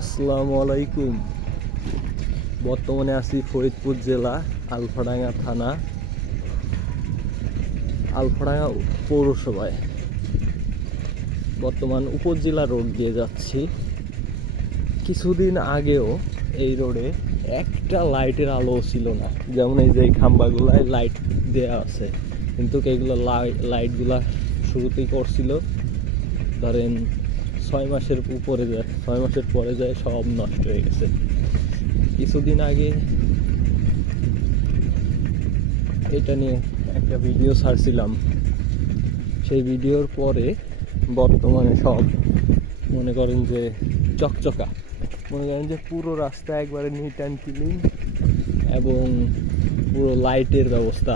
আসসালামু আলাইকুম। বর্তমানে আছি ফরিদপুর জেলা আলফাডাঙ্গা থানা আলফাডাঙ্গা পৌরসভায়। বর্তমান উপজেলা রোড দিয়ে যাচ্ছি। কিছুদিন আগেও এই রোডে একটা লাইটের আলো ছিল না, যেমন এই যে খাম্বাগুলায় লাইট দেওয়া আছে, কিন্তু এইগুলো লাইটগুলা শুরুতেই করছিল ধরেন 6 মাসের উপরে যায়, 6 মাসের পরে যায় সব নষ্ট হয়ে গেছে। কিছুদিন আগে এটা নিয়ে একটা ভিডিও ছাড়ছিলাম, সেই ভিডিওর পরে বর্তমানে সব মনে করেন যে চকচকা, মনে করেন যে পুরো রাস্তা একবারে নিট অ্যান্ড ক্লিন এবং পুরো লাইটের ব্যবস্থা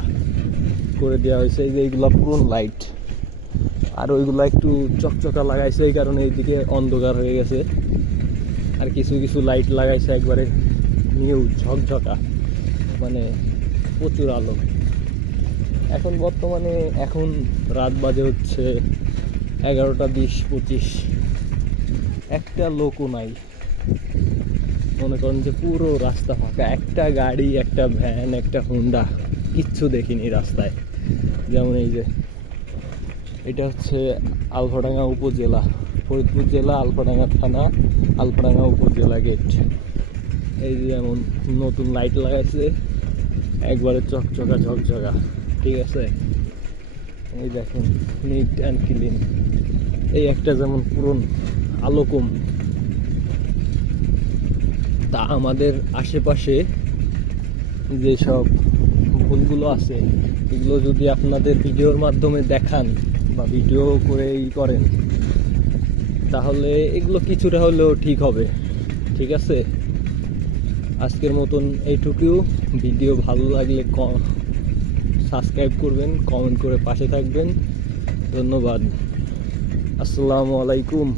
করে দেওয়া হয়েছে। এই যে এইগুলা পুরনো লাইট, আর ওইগুলা একটু চকচকা লাগাইছে, এই কারণে এইদিকে অন্ধকার হয়ে গেছে। আর কিছু কিছু লাইট লাগাইছে একবারে নিউ ঝকঝকা, মানে প্রচুর আলো। এখন বর্তমানে রাত বাজে হচ্ছে 11:20-25, একটা লোকও নাই। মনে করেন যে পুরো রাস্তা ফাঁকা, একটা গাড়ি, একটা ভ্যান, একটা হুন্ডা, কিচ্ছু দেখিনি রাস্তায়। যেমন এই যে এটা হচ্ছে আলফাডাঙ্গা উপজেলা, ফরিদপুর জেলা আলফাডাঙ্গা থানা আলফাডাঙ্গা উপজেলা গেট। এই যে যেমন নতুন লাইট লাগাইছে একবারে চকচকা ঝকঝকা, ঠিক আছে। এই দেখুন নিট অ্যান্ড ক্লিন। এই একটা যেমন পুরন আলো কম। তা আমাদের আশেপাশে যেসব ভুলগুলো আছে, এগুলো যদি আপনাদের ভিডিওর মাধ্যমে দেখান বা ভিডিও করে করেন, তাহলে এগুলো কিছুটা হলেও ঠিক হবে, ঠিক আছে। আজকের মতন এইটুকু। ভিডিও ভালো লাগলে সাবস্ক্রাইব করবেন, কমেন্ট করে পাশে থাকবেন। ধন্যবাদ। আসসালামু আলাইকুম।